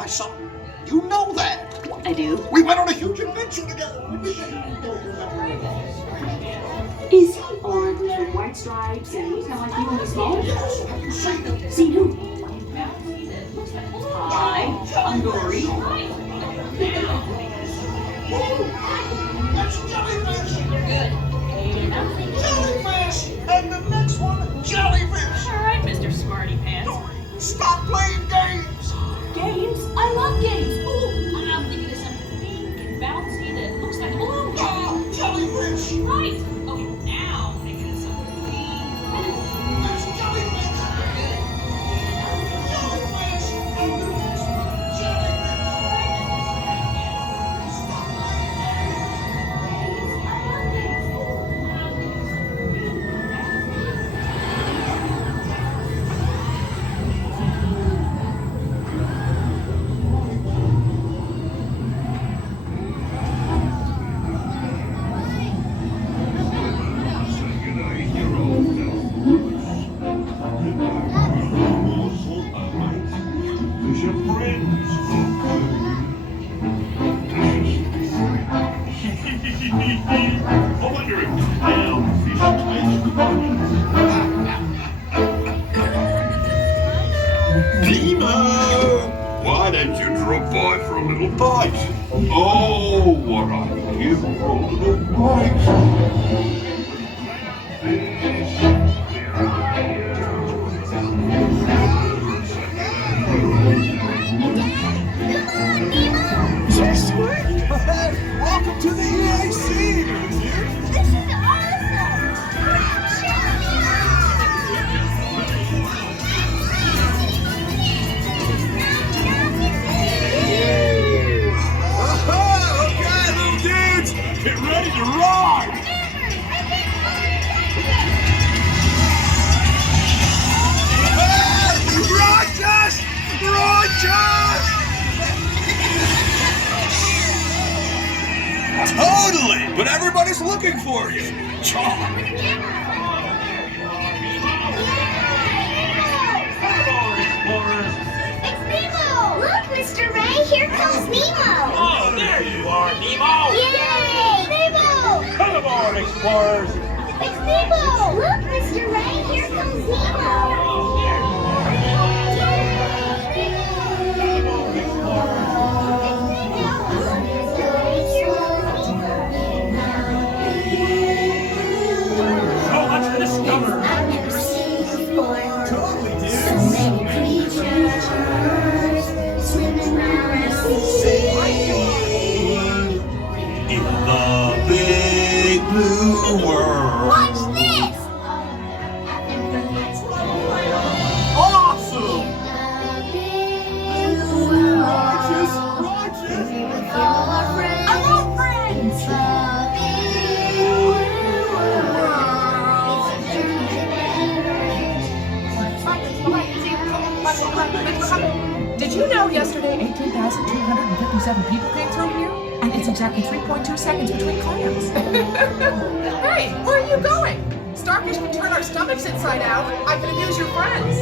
my son. You know that. I do. We went on a huge adventure together. Is he orange with white stripes and kind of like you when he's small? Yes, have you seen him? Seen who? Hi, I'm Dory. That's jellyfish. Good. Jellyfish. And the next one, jellyfish. All right, Mr. Smarty Pants. Dory, stop playing games. Games? I love games. Ooh, I'm thinking of something pink and bouncy that looks like a balloon. Ah, jellyfish. Right. Okay, now I'm thinking of something pink. That's jellyfish. Jellyfish. And the next one, jellyfish. Stop playing I wonder if clownfish taste good. Nemo! Why don't you drop by for a little bite? Oh, what I'd give for a little bite. Welcome to the EAC! This is awesome! Okay, little dudes, get ready to ride! Rogers! Rogers! Totally! But everybody's looking for you! It's Nemo! Look, Mr. Ray, here comes Nemo! Oh, there you are, Nemo! Yay! Nemo! Come aboard, explorers! It's Nemo! Look, Mr. Ray, here comes Nemo! So much to discover! I've never seen before. So many creatures swimming around the sea. In the big blue world. Watch this! Awesome! The big blue world. With all our friends. I love friends! The big blue world. It's a journey to never end. Did you know yesterday 18,257 people came through here? And it's exactly 3.2 seconds between clams. Hey, where are you going? Starfish can turn our stomachs inside out. I can amuse your friends.